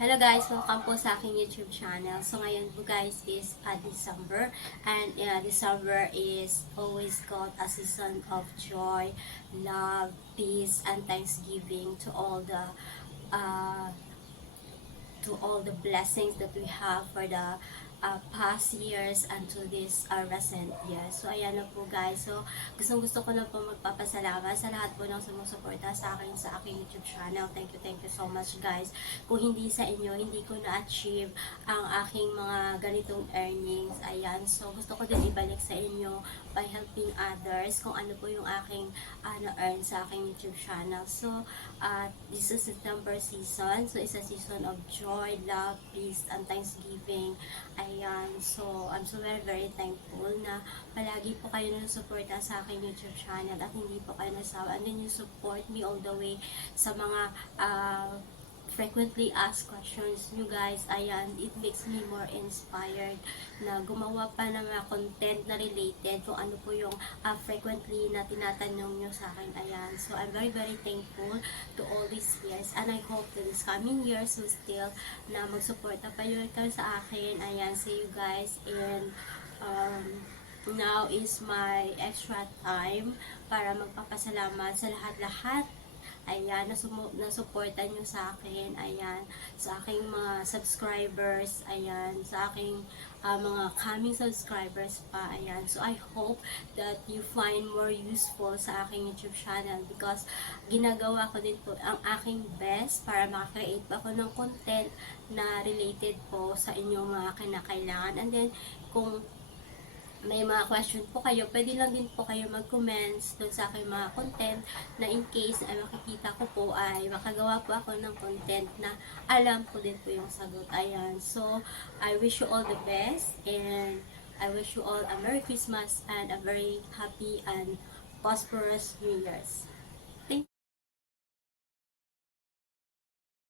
Hello guys, welcome po sa aking YouTube channel. So ngayon po guys is December, and December is always called a season of joy, love, peace, and thanksgiving uh, to all the blessings that we have for the past years and to this recent years. So, ayan na po guys. So, gusto ko na po magpapasalamat sa lahat po ng sumusuporta sa akin sa aking YouTube channel. Thank you so much guys. Kung hindi sa inyo, hindi ko na-achieve ang aking mga ganitong earnings. Ayan. So, gusto ko din ibalik sa inyo by helping others kung ano po yung aking na-earn sa aking YouTube channel. So, this is September season. So, it's a season of joy, love, peace, and thanksgiving. Ayan. So, I'm so very thankful na palagi po kayo nasusuporta sa aking YouTube channel at hindi po kayo nasawa. And then you support me all the way sa mga frequently asked questions nyo guys. Ayan, it makes me more inspired na gumawa pa ng mga content na related kung ano po yung frequently na tinatanong nyo sa akin. Ayan, so I'm very thankful to all these years, and I hope that this coming years will still na magsuporta pa yun kayo sa akin. Ayan, see you guys, and now is my extra time para magpapasalamat sa lahat-lahat. Ayan, nasuportan nyo sa akin. Ayan, sa aking mga subscribers. Ayan, sa aking mga coming subscribers pa. Ayan, so I hope that you find more useful sa aking YouTube channel because ginagawa ko din po ang aking best para makakreate pa ako ng content na related po sa inyong mga kinakailangan. And then, kung may mga question po kayo, pwede lang din po kayo mag-comments doon sa aking mga content na in case ay makikita ko po ay makagawa po ako ng content na alam ko din po yung sagot. Ayan. So, I wish you all the best, and I wish you all a Merry Christmas and a very happy and prosperous New Year's.